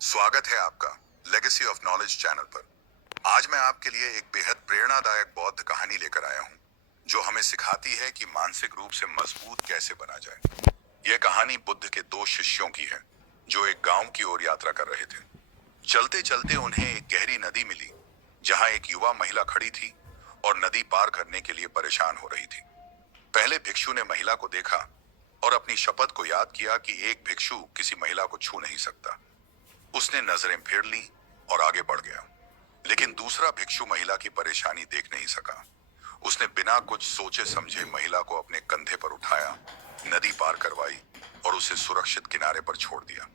स्वागत है आपका लेगेसी ऑफ नॉलेज चैनल पर। आज मैं आपके लिए एक बेहद प्रेरणादायक बौद्ध कहानी लेकर आया हूं, जो हमें सिखाती है कि मानसिक रूप से मजबूत कैसे बना जाए। यह कहानी बुद्ध के दो शिष्यों की है, जो एक गांव की ओर यात्रा कर रहे थे। चलते चलते उन्हें एक गहरी नदी मिली, जहां एक युवा महिला खड़ी थी और नदी पार करने के लिए परेशान हो रही थी। पहले भिक्षु ने महिला को देखा और अपनी शपथ को याद किया कि एक भिक्षु किसी महिला को छू नहीं सकता। उसने नजरें फेर ली और आगे बढ़ गया, लेकिन दूसरा भिक्षु महिला की परेशानी देख नहीं सका। उसने बिना कुछ सोचे समझे महिला को अपने कंधे पर उठाया, नदी पार करवाई और उसे सुरक्षित किनारे पर छोड़ दिया।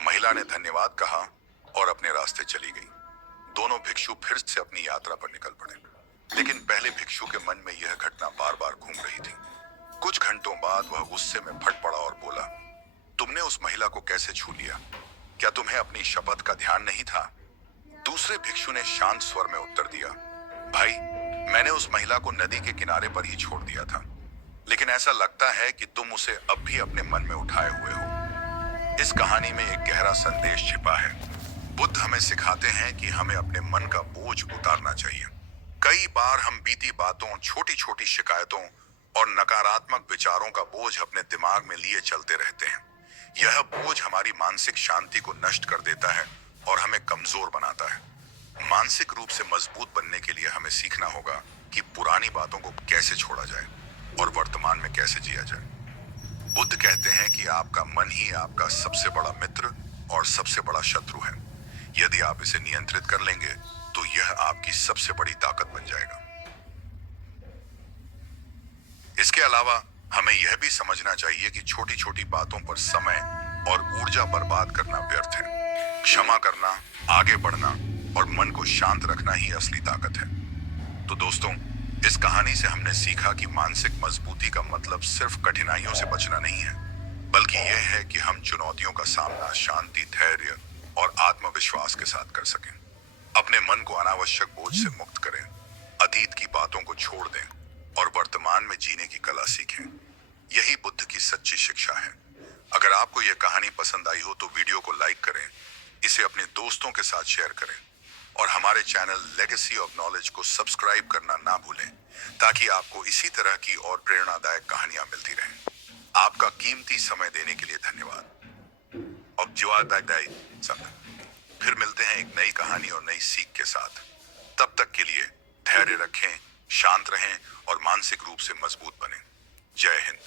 महिला ने धन्यवाद कहा और अपने रास्ते चली गई। दोनों भिक्षु फिर से अपनी यात्रा पर निकल पड़े, लेकिन पहले भिक्षु के मन में यह घटना बार बार घूम रही थी। कुछ घंटों बाद वह गुस्से में फट पड़ा और बोला, तुमने उस महिला को कैसे छू लिया? क्या तुम्हें अपनी शपथ का ध्यान नहीं था? दूसरे भिक्षु ने शांत स्वर में उत्तर दिया, भाई, मैंने उस महिला को नदी के किनारे पर ही छोड़ दिया था, लेकिन ऐसा लगता है कि तुम उसे अब भी अपने मन में उठाए हुए हो। इस कहानी में एक गहरा संदेश छिपा है। बुद्ध हमें सिखाते हैं कि हमें अपने मन का बोझ उतारना चाहिए। कई बार हम बीती बातों, छोटी छोटी शिकायतों और नकारात्मक विचारों का बोझ अपने दिमाग में लिए चलते रहते हैं। यह बोझ हमारी मानसिक शांति को नष्ट कर देता है और हमें कमजोर बनाता है। मानसिक रूप से मजबूत बनने के लिए हमें सीखना होगा कि पुरानी बातों को कैसे छोड़ा जाए और वर्तमान में कैसे जिया जाए। बुद्ध कहते हैं कि आपका मन ही आपका सबसे बड़ा मित्र और सबसे बड़ा शत्रु है। यदि आप इसे नियंत्रित कर लेंगे तो यह आपकी सबसे बड़ी ताकत बन जाएगा। इसके अलावा हमें यह भी समझना चाहिए कि छोटी छोटी बातों पर समय और ऊर्जा बर्बाद करना व्यर्थ है। क्षमा करना, आगे बढ़ना और मन को शांत रखना ही असली ताकत है। तो दोस्तों, इस कहानी से हमने सीखा कि मानसिक मजबूती का मतलब सिर्फ कठिनाइयों से बचना नहीं है, बल्कि यह है कि हम चुनौतियों का सामना शांति, धैर्य और आत्मविश्वास के साथ कर सकें। अपने मन को अनावश्यक बोझ से मुक्त करें, अतीत की बातों को छोड़ दें और वर्तमान में जीने की कला सीखें। यही बुद्ध की सच्ची शिक्षा है। अगर आपको यह कहानी पसंद आई हो तो वीडियो को लाइक करें, इसे अपने दोस्तों के साथ शेयर करें और हमारे चैनल लेगेसी ऑफ नॉलेज को सब्सक्राइब करना ना भूलें, ताकि आपको इसी तरह की और प्रेरणादायक कहानियां मिलती रहें। आपका कीमती समय देने के लिए धन्यवाद। अब फिर मिलते हैं एक नई कहानी और नई सीख के साथ। तब तक के लिए धैर्य रखें, शांत रहें और मानसिक रूप से मजबूत बनें। जय हिंद।